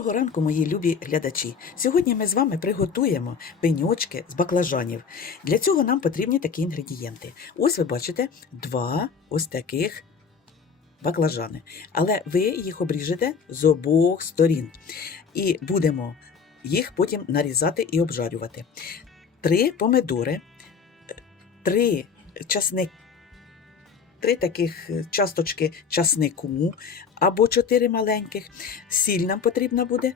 Доброго ранку, мої любі глядачі. Сьогодні ми з вами приготуємо пеньочки з баклажанів. Для цього нам потрібні такі інгредієнти. Ось ви бачите два ось таких баклажани. Але ви їх обріжете з обох сторін. І будемо їх потім нарізати і обжарювати. Три помидори, три часник. Три таких е, часточки часнику або чотири маленьких. Сіль нам потрібна буде.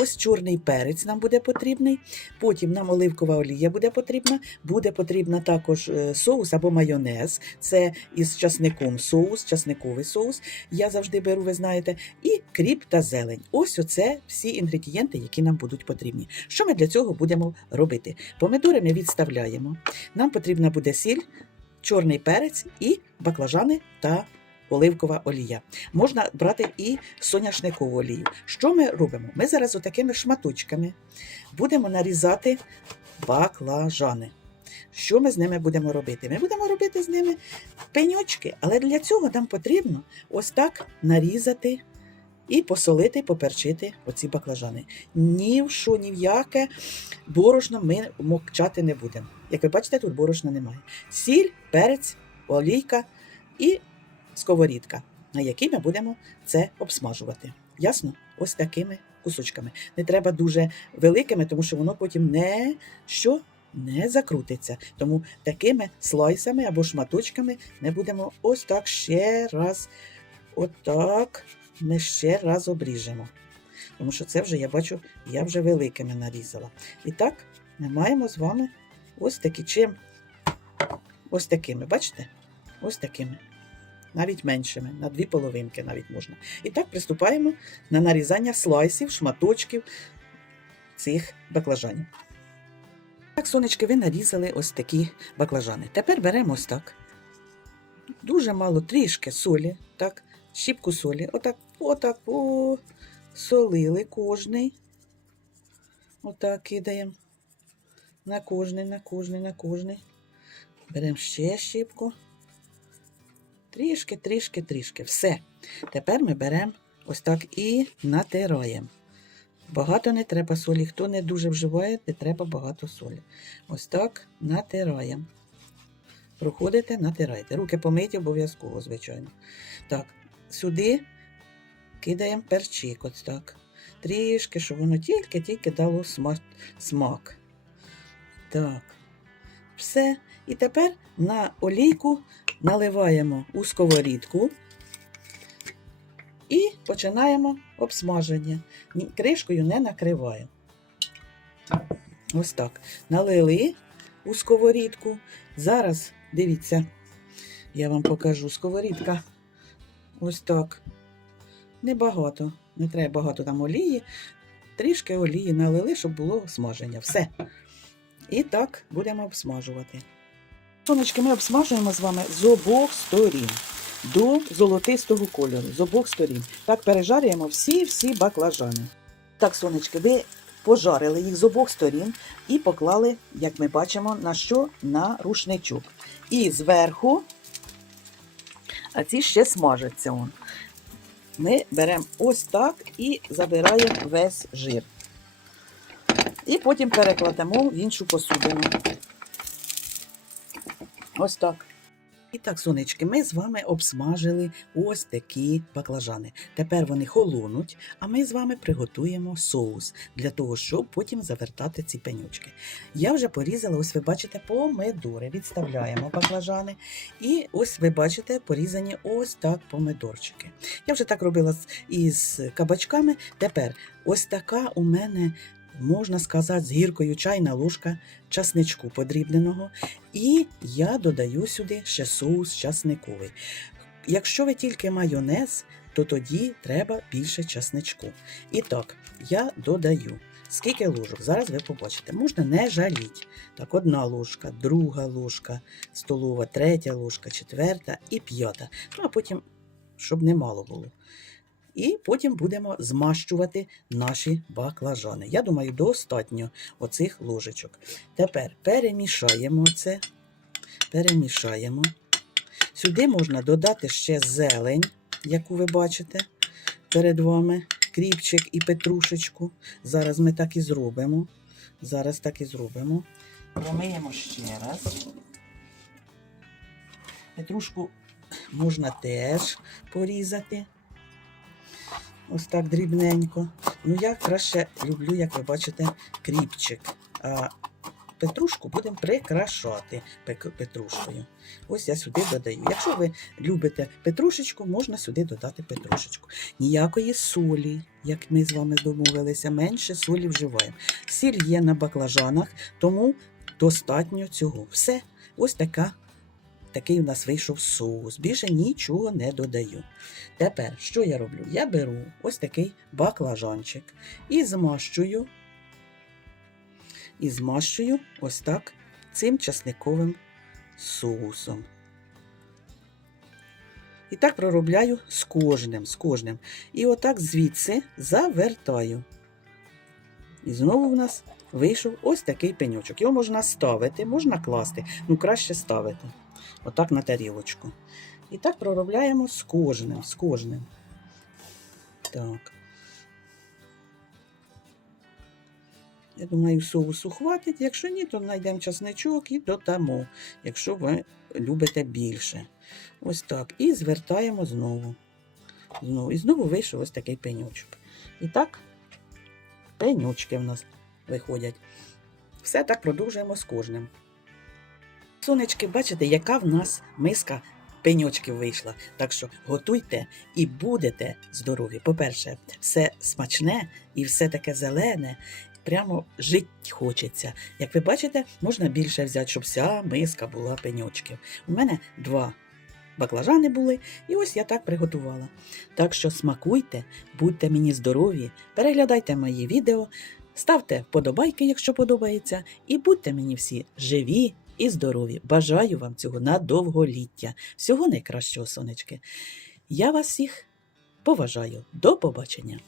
Ось чорний перець нам буде потрібний. Потім нам оливкова олія буде потрібна. Буде потрібна також е, соус або майонез. Це із часником соус, часниковий соус. Я завжди беру, ви знаєте, і кріп та зелень. Ось оце всі інгредієнти, які нам будуть потрібні. Що ми для цього будемо робити? Помидори ми відставляємо. Нам потрібна буде сіль, чорний перець і баклажани та оливкова олія. Можна брати і соняшникову олію. Що ми робимо? Ми зараз отакими шматочками будемо нарізати баклажани. Що ми з ними будемо робити? Ми будемо робити з ними пеньочки, але для цього нам потрібно ось так нарізати і посолити, поперчити оці баклажани. Ні в що, ні в яке борошно ми мокчати не будемо. Як ви бачите, тут борошна немає. Сіль, перець, олійка і сковорідка, на якій ми будемо це обсмажувати. Ясно? Ось такими кусочками. Не треба дуже великими, тому що воно потім не що не закрутиться. Тому такими слайсами або шматочками ми будемо ось так ще раз. Отак ми ще раз обріжемо. Тому що це вже я бачу, я вже великими нарізала. І так, ми маємо з вами ось такі чим. Ось такими, бачите? Ось такими. Навіть меншими, на дві половинки навіть можна. І так приступаємо на нарізання слайсів, шматочків цих баклажанів. Так, сонечки, ви нарізали ось такі баклажани. Тепер беремо ось так. Дуже мало, трішки солі, так, щіпку солі. Отак, отак посолили кожний. Отак кидаємо. На кожний, на кожний, на кожний. Беремо ще щіпку. Трішки, трішки, трішки. Все. Тепер ми беремо ось так і натираємо. Багато не треба солі. Хто не дуже вживає, не треба багато солі. Ось так натираємо. Проходите, натирайте. Руки помиті обов'язково, звичайно. Так, сюди кидаємо перчик. Ось так. Трішки, щоб воно тільки-тільки дало смак. Так. Все. І тепер на олійку наливаємо у сковорідку і починаємо обсмаження. Кришкою не накриваємо. Ось так. Налили у сковорідку. Зараз, дивіться, я вам покажу сковорідка. Ось так. Небагато. Не треба багато там олії. Трішки олії налили, щоб було смаження. Все. І так будемо обсмажувати. Сонечки ми обсмажуємо з вами з обох сторін до золотистого кольору. З обох сторін. Так пережарюємо всі-всі баклажани. Так, сонечки, ви пожарили їх з обох сторін і поклали, як ми бачимо, на що? На рушничок. І зверху, а ці ще смажаться. Ми беремо ось так і забираємо весь жир. І потім перекладемо в іншу посудину. Ось так. І так, сонечки, ми з вами обсмажили ось такі баклажани. Тепер вони холонуть, а ми з вами приготуємо соус для того, щоб потім завертати ці пенючки. Я вже порізала, ось ви бачите, помидори. Відставляємо баклажани. І ось ви бачите, порізані ось так помидорчики. Я вже так робила із кабачками. Тепер ось така у мене. Можна сказати, з гіркою чайна ложка часничку подрібненого. І я додаю сюди ще соус часниковий. Якщо ви тільки майонез, то тоді треба більше часничку. І так, я додаю. Скільки ложок? Зараз ви побачите. Можна не жаліть. Так, одна ложка, друга ложка, столова, третя ложка, четверта і п'ята. Ну, а потім, щоб не мало було. І потім будемо змащувати наші баклажани. Я думаю, достатньо оцих ложечок. Тепер перемішаємо це. Перемішаємо. Сюди можна додати ще зелень, яку ви бачите перед вами. кріпчик і петрушечку. Зараз ми так і зробимо. Зараз так і зробимо. Промиємо ще раз. Петрушку можна теж порізати. Ось так дрібненько. Ну, я краще люблю, як ви бачите, кріпчик. А петрушку будемо прикрашати петрушкою. Ось я сюди додаю. Якщо ви любите петрушечку, можна сюди додати петрушечку. Ніякої солі, як ми з вами домовилися, менше солі вживаємо. Сіль є на баклажанах, тому достатньо цього. Все, ось така. Такий у нас вийшов соус. Більше нічого не додаю. Тепер, що я роблю? Я беру ось такий баклажанчик і змащую, і змащую ось так цим часниковим соусом. І так проробляю з кожним, з кожним. І отак звідси завертаю. І знову в нас вийшов ось такий пеньочок. Його можна ставити, можна класти, ну краще ставити. Отак на тарілочку. І так проробляємо з кожним, з кожним. Так. Я думаю, соусу хватить. Якщо ні, то знайдемо часничок і додамо, якщо ви любите більше. Ось так. І звертаємо знову. знову. І знову вийшов ось такий пенючок. І так, пенючки в нас виходять. Все так продовжуємо з кожним. Сонечки, бачите, яка в нас миска пеньочків вийшла. Так що готуйте і будете здорові. По-перше, все смачне і все таке зелене. Прямо жить хочеться. Як ви бачите, можна більше взяти, щоб вся миска була пеньочків. У мене два баклажани були, і ось я так приготувала. Так що смакуйте, будьте мені здорові, переглядайте мої відео, ставте вподобайки, якщо подобається, і будьте мені всі живі і здорові. Бажаю вам цього на довголіття. Всього найкращого, сонечки. Я вас всіх поважаю. До побачення!